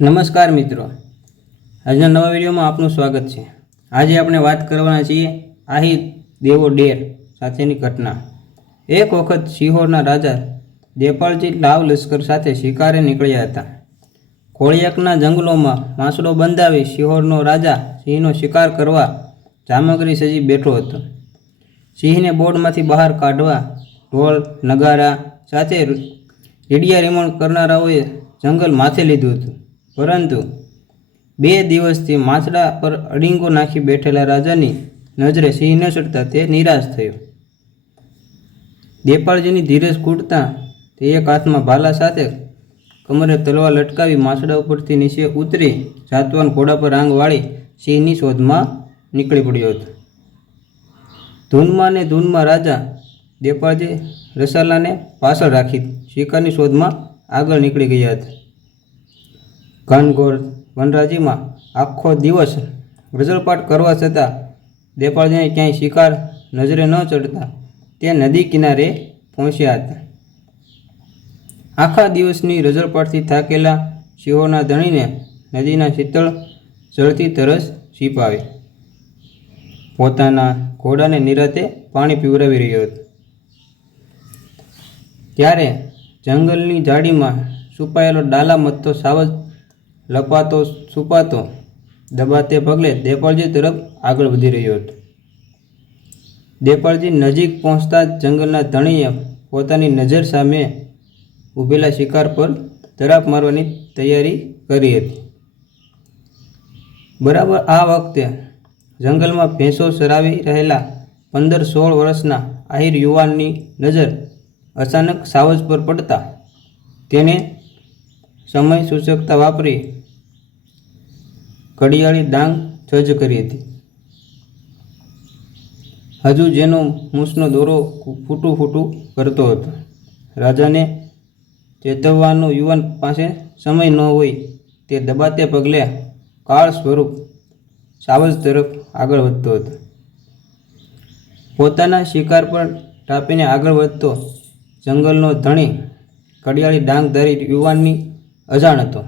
નમસ્કાર મિત્રો. આજના નવા વિડીયોમાં આપનું સ્વાગત છે. આજે આપણે વાત કરવાના છીએ આહી દેવો ડેર સાથેની ઘટના. એક વખત સિહોરના રાજા દેપાળજી લાવ લશ્કર સાથે શિકારે નીકળ્યા હતા. કોળિયાકના જંગલોમાં માંસડો બંધાવી સિહોરનો રાજા સિંહનો શિકાર કરવા જામગરી સજી બેઠો હતો. સિંહને બોર્ડમાંથી બહાર કાઢવા, ઢોલ, નગારા સાથે રેડિયા રીમણ કરનારાઓએ જંગલ માથે લીધું હતું. પરંતુ બે દિવસથી માછડા પર અડીંગો નાખી બેઠેલા રાજાની નજરે સિંહ ન ચડતા તે નિરાશ થયો. દેપાળજીની ધીરજ કૂટતા તે એક હાથમાં ભાલા સાથે કમરે તલવા લટકાવી માછડા ઉપરથી નીચે ઉતરી જાતવાન ઘોડા પર આંગ વાળી સિંહની શોધમાં નીકળી પડ્યો હતો. ધૂનમાં ને ધૂનમાં રાજા દેપાળજી રસાલાને પાછળ રાખી શિકારની શોધમાં આગળ નીકળી ગયા હતા. ઘનઘોર વનરાજીમાં આખો દિવસ રજળપાટ કરવા છતાં દેપાળજીને ક્યાંય શિકાર નજરે ન ચડતા તે નદી કિનારે પહોંચ્યા હતા. આખા દિવસની રજળપાટથી થાકેલા સિંહોના ધણીને નદીના શીતળ જળથી તરસ છીપાવી. પોતાના ઘોડાને નિરાતે પાણી પીવડાવી રહ્યો હતો. ત્યારે જંગલની જાડીમાં છુપાયેલો ડાલા મથતો સાવજ લપાતો છુપાતો, દબાતે પગલે દેપાળજી તરફ આગળ વધી રહ્યો હતો. દેપાળજી નજીક પહોંચતા જંગલના ધણીએ પોતાની નજર સામે ઊભેલા શિકાર પર તરાપ મારવાની તૈયારી કરી હતી. બરાબર આ વખતે જંગલમાં ભેંસો ચરાવી રહેલા પંદર સોળ વર્ષના આહિર યુવાનની નજર અચાનક સાવજ પર પડતા તેણે સમય સૂચકતા વાપરી ઘડિયાળી ડાંગ સજ્જ કરી હતી. હજુ જેનો મૂસનો દોરો ફૂટું ફૂટું કરતો હતો. રાજાને ચેતવવાનો યુવાન પાસે સમય ન હોય તે દબાતે પગલે કાળ સ્વરૂપ સાવજ તરફ આગળ વધતો હતો. પોતાના શિકાર પર ટાપીને આગળ વધતો જંગલનો ધણી કડિયાળી ડાંગધારી યુવાનની અજાણ હતો.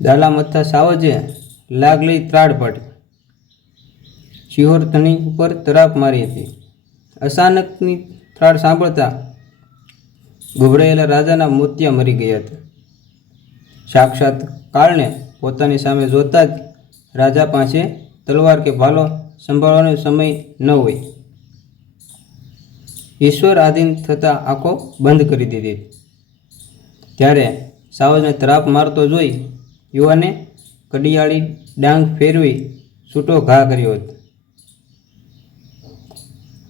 દાલા મથા સાવજે લાગ લઈ ત્રાડ પાડી. શિહોર ધણી ઉપર તરાપ મારી હતી. અચાનકની ત્રાડ સાંભળતા ગભરાયેલા રાજાના મોતિયા મરી ગયા હતા. સાક્ષાત કારણે પોતાની સામે જોતા જ રાજા પાસે તલવાર કે ભાલો સંભાળવાનો સમય ન હોય. ઈશ્વર આધીન થતાં આંખો બંધ કરી દીધી. ત્યારે સાવજને તરાપ મારતો જોઈ યુવાને કડિયાળી ડાંગ ફેરવી છૂટો ઘા કર્યો હતો.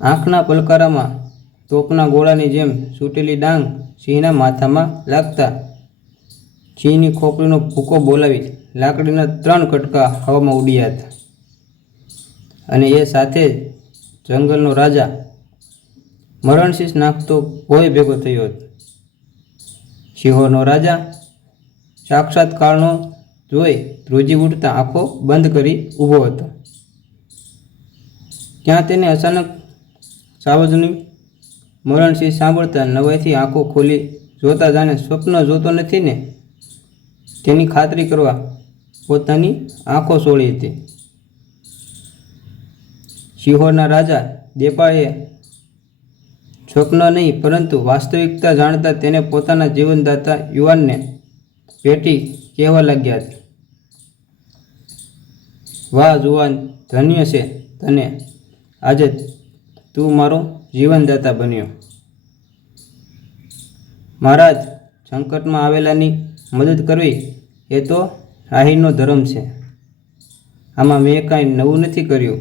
આંખના પલકારામાં તોપના ગોળાની જેમ છૂટેલી ડાંગ સિંહના માથામાં લાગતા સિંહની ખોપડીનો ભૂકો બોલાવી લાકડીના ત્રણ કટકા હવામાં ઉડ્યા હતા. અને એ સાથે જ જંગલનો રાજા મરણશીશ નાખતો ભોય ભેગો થયો હતો. સિંહોનો રાજા સાક્ષાત્કારનો જોઈ ધ્રુજી ઉઠતા આંખો બંધ કરી ઊભો હતો. ત્યાં તેને અચાનક સાવજની મરણસિંહ સાંભળતા નવાઈથી આંખો ખોલી જોતા જાણે સ્વપ્ન જોતો નથી ને, તેની ખાતરી કરવા પોતાની આંખો સોળી હતી. શિહોરના રાજા દેપાળે સ્વપ્ન નહીં, પરંતુ વાસ્તવિકતા જાણતા તેને પોતાના જીવનદાતા યુવાનને ભેટી કહેવા લાગ્યા વાહ, જુવાન, ધન્ય છે તને. આજે તું મારો જીવનદાતા બન્યો. મહારાજ સંકટમાં આવેલાની મદદ કરવી એ તો રાહીનો ધર્મ છે. આમાં મેં કાંઈ નવું નથી કર્યું.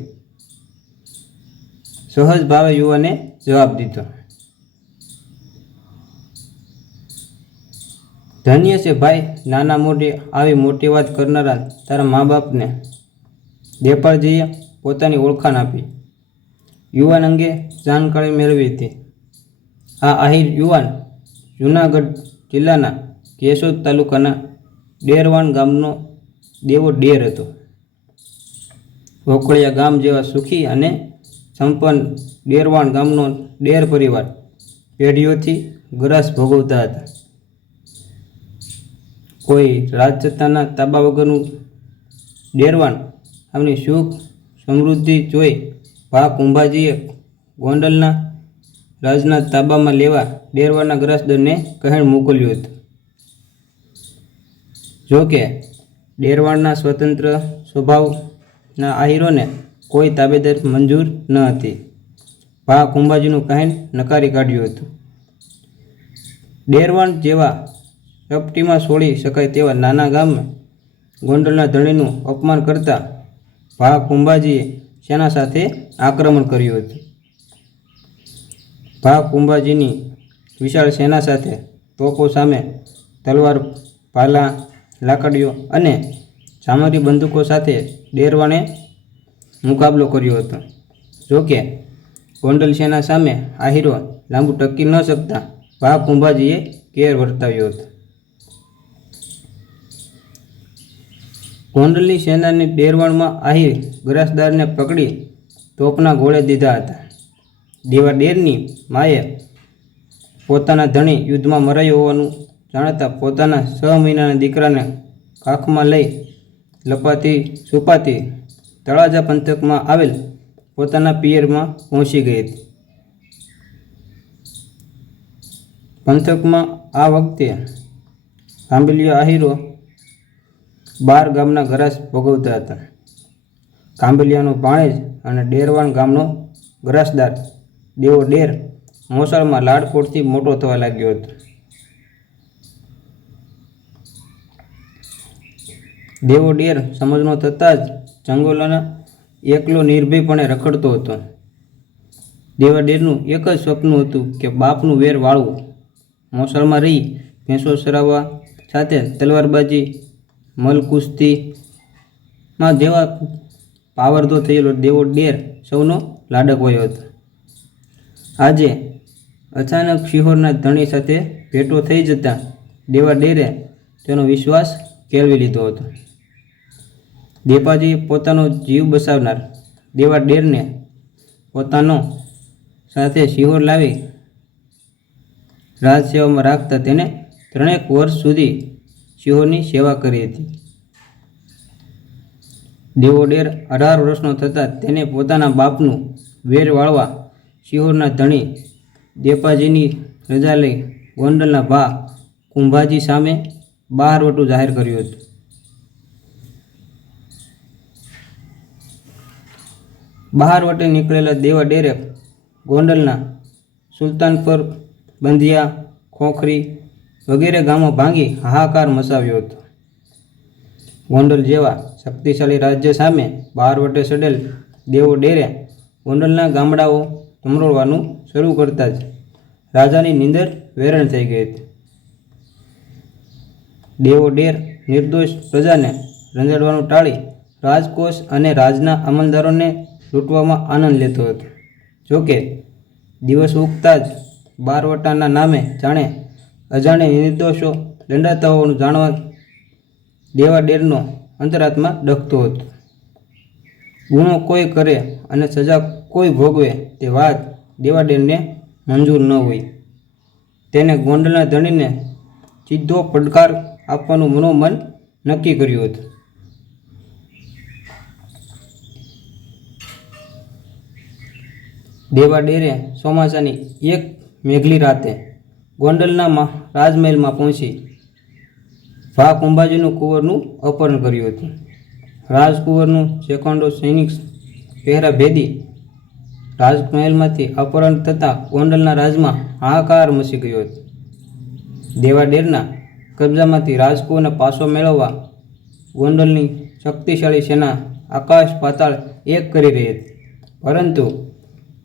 સહજ ભાવે યુવાને જવાબ દીધો. ધન્ય છે ભાઈ, નાના મોઢે આવી મોટી વાત કરનારા તારા મા બાપને દેપાળજીએ પોતાની ઓળખાણ આપી. યુવાન અંગે જાણકારી મેળવી હતી. આ આહિર યુવાન જૂનાગઢ જિલ્લાના કેશોદ તાલુકાના ડેરવાણ ગામનો દેવો ડેર હતો. વોકળિયા ગામ જેવા સુખી અને સંપન્ન ડેરવાણ ગામનો ડેર પરિવાર પેઢીઓથી ગ્રાસ ભોગવતા હતા. કોઈ રાજસત્તાના તાબા વગરનું ડેરવાણ આમની સુખ સમૃદ્ધિ જોઈ ભા કુંભાજીએ ગોંડલના રાજના તાબામાં લેવા ડેરવાના ગ્રાસદરને કહેણ મોકલ્યું હતું. જોકે ડેરવાણના સ્વતંત્ર સ્વભાવના આહિરોને કોઈ તાબેદાર મંજૂર ન હતી. ભા કુંભાજીનું કહેણ નકારી કાઢ્યું હતું. ડેરવાણ જેવા કપટીમાં છોડી શકાય તેવા નાના ગામમાં ગોંડલના ધણીનું અપમાન કરતા ભા કુંભાજીએ સેના સાથે આક્રમણ કર્યું હતું? ભા કુંભાજીની વિશાળ સેના સાથે તોપો સામે તલવાર ભાલા લાકડીઓ અને સામરી બંદૂકો સાથે ડેરવાણે મુકાબલો કર્યો હતો. જોકે, ગોંડલ સેના સામે આહીરો લાંબુ ટકી ન શકતા ભા કુંભાજીએ કેર વર્તાવ્યો હતો. ગોંડલની સેનાની ડેરવાણમાં આહીર ગ્રાસદારને પકડી તોપના ગોળે દીધા હતા. દેવા ડેરની માએ પોતાના ધણી યુદ્ધમાં મરાયો હોવાનું જાણતા પોતાના છ મહિનાના દીકરાને કાખમાં લઈ લપાતી છુપાતી તળાજા પંથકમાં આવેલ પોતાના પિયરમાં પહોંચી ગઈ હતી. પંથકમાં આ વખતે કાંબલિયા આહિરો બાર ગામના ગરાસ ભોગવતા હતા. કાંબલિયાનો પાણેજ અને ડેરવાણ ગામનો ગ્રાસદાર દેવો ડેર, મોસાળમાં લાડકોટથી મોટો થવા લાગ્યો હતો. દેવો ડેર સમજનો થતાં જ જંગલોના એકલો નિર્ભયપણે રખડતો હતો. દેવા ડેરનું એક જ સપનું હતું કે બાપનું વેર વાળવું. મોસાળમાં રહી ભેંસો ચરાવવા સાથે તલવારબાજી મલકુસ્તીમાં જેવા પાવરધો થયેલો દેવો ડેર સૌનો લાડક વયો હતો. આજે અચાનક શિહોરના ધણી સાથે ભેટો થઈ જતાં દેવા ડેરે તેનો વિશ્વાસ કેળવી લીધો હતો. દેપાજી પોતાનો જીવ બસાવનાર દેવા ડેરને પોતાનો સાથે શિહોર લાવી રાજસેવામાં રાખતા તેને ત્રણેક વર્ષ સુધી શિહોરની સેવા કરી હતી. દેવોડેર અઢાર વર્ષનો થતાં તેને પોતાના બાપનું વેર વાળવા શિહોરના ધણી દેપાજીની રજા લઈ ગોંડલના ભા કુંભાજી સામે બહારવટું જાહેર કર્યું હતું. બહારવટે નીકળેલા દેવાડેરે ગોંડલના સુલતાનપુર, બંધિયા, ખોખરી વગેરે ગામો ભાંગી હાહાકાર મચાવ્યો હતો. ગોંડલ જેવા શક્તિશાળી રાજ્ય સામે બહારવટે સડેલ દેવો ડેરે ગોંડલના ગામડાઓ ધમરોળવાનું શરૂ કરતા જ રાજાની નીંદર વેરણ થઈ ગઈ હતી. દેવો ડેર નિર્દોષ પ્રજાને રંજાડવાનું ટાળી રાજકોષ અને રાજના અમલદારોને લૂંટવામાં આનંદ લેતો હતો. જોકે દિવસ ઉગતા જ બારવટાના નામે જાણે અજાણે નિર્દોષો દંડાતા હોવાનું જાણવા દેવા ડેરનો અંતરાત્મા ડખતો હતો. ગુનો કોઈ કરે અને સજા કોઈ ભોગવે તે વાત દેવા ડેરને મંજૂર ન હોય. તેને ગોંડલના ધણીને સીધો પડકાર આપવાનું મનોમન નક્કી કર્યું હતું. દેવા ડેરે ચોમાસાની એક મેઘલી રાતે ગોંડલના રાજમહેલમાં પહોંચી ભા કુંભાજીનું કુંવરનું અપહરણ કર્યું હતું. રાજકુંવરનું સેકન્ડો સૈનિક પહેરા ભેદી રાજમહેલમાંથી અપહરણ થતાં ગોંડલના રાજમાં હાહાકાર મચી ગયો હતો. દેવાડેરના કબજામાંથી રાજકુંવરને પાછો મેળવવા ગોંડલની શક્તિશાળી સેના આકાશ પાતાળ એક કરી રહી હતી. પરંતુ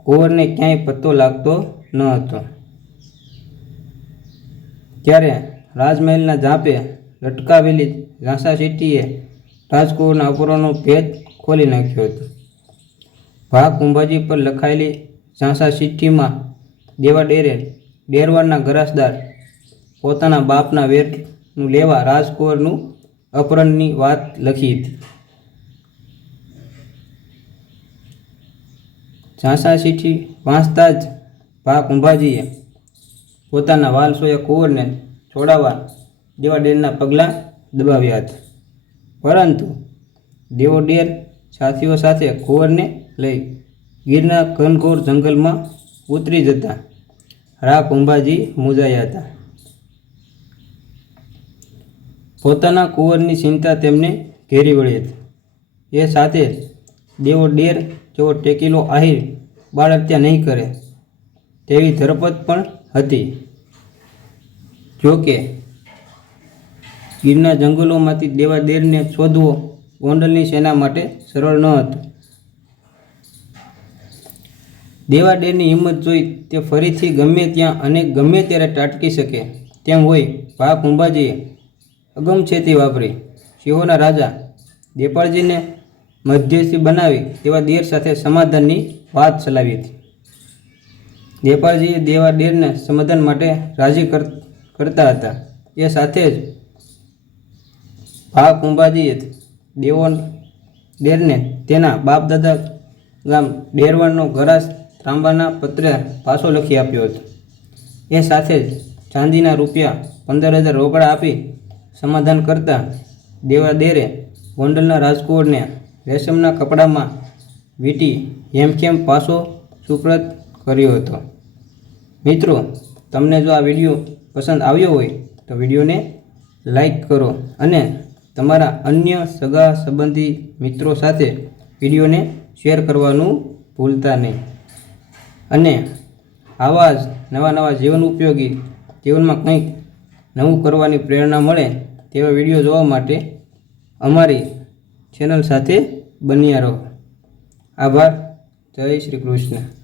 કુંવરને ક્યાંય પત્તો લાગતો ન હતો. ત્યારે રાજમહેલના ઝાંપે લટકાવેલી ઝાંસા સીટીએ રાજકુંવરના અપહરણનો ભેદ ખોલી નાખ્યો હતો. ભાગ કુંભાજી પર લખાયેલી ઝાંસા ચિઠ્ઠીમાં દેવા ડેરે ડેરવાડના ગરાસદાર પોતાના બાપના વેરનું લેવા રાજકુંવરનું અપહરણની વાત લખી હતી. ઝાંસા ચિઠ્ઠી વાંચતા જ ભા કુંભાજીએ પોતાના વાલસોએ કુંવરને છોડાવવા દેવાડેરના પગલાં દબાવ્યા હતા. પરંતુ દેવોડેર સાથીઓ સાથે કુંવરને લઈ ગીરના ઘનઘોર જંગલમાં ઉતરી જતા રા કુંભાજી મૂંઝાયા હતા. પોતાના કુંવરની ચિંતા તેમને ઘેરી વળી હતી. એ સાથે દેવો ડેર જેવો ટેકીલો આહિર બાળ હત્યા નહીં કરે તેવી ધરપત પણ હતી. જોકે ગીરના જંગલોમાંથી દેવાદેરને શોધવો ગોંડલની સેના માટે સરળ ન હતું. દેવાદેરની હિંમત જોઈ તે ફરીથી ગમે ત્યાં અને ગમે ત્યારે ટાટકી શકે. તેમ હોય ભા કુંભાજીએ અગમછેતી વાપરી. સિંહોના રાજા દેપાળજીને મધ્યસ્થી બનાવી તેવા દેર સાથે સમાધાનની વાત ચલાવી હતી. દેપાળજીએ દેવા ડેરને સમાધાન માટે રાજી કર, કરતા હતા. એ સાથે જ ભા કુંભાજીએ દેવો ડેરને તેના બાપ દાદા ગામ ડેરવણનો ગરાસ ત્રાંબાના પત્રે પાછો લખી આપ્યો હતો. એ સાથે જ ચાંદીના રૂપિયા પંદર હજાર રોકડા આપી સમાધાન કરતા દેવા દેરે ગોંડલના રાજકુંવરને રેશમના કપડામાં વીંટી હેમખેમ પાછો સુપ્રત કર્યો હતો. મિત્રો, તમને જો આ વીડિયો પસંદ આવ્યો હોય, તો વિડીયોને લાઈક કરો અને તમારા અન્ય સગા સંબંધી મિત્રો સાથે વિડીયોને શેર કરવાનું ભૂલતા નહીં. અને આવા જ નવા નવા જીવન ઉપયોગી જીવનમાં કંઈક નવું કરવાની પ્રેરણા મળે તેવા વીડિયો જોવા માટે અમારી ચેનલ સાથે બન્યા રહો. આભાર. જય શ્રી કૃષ્ણ.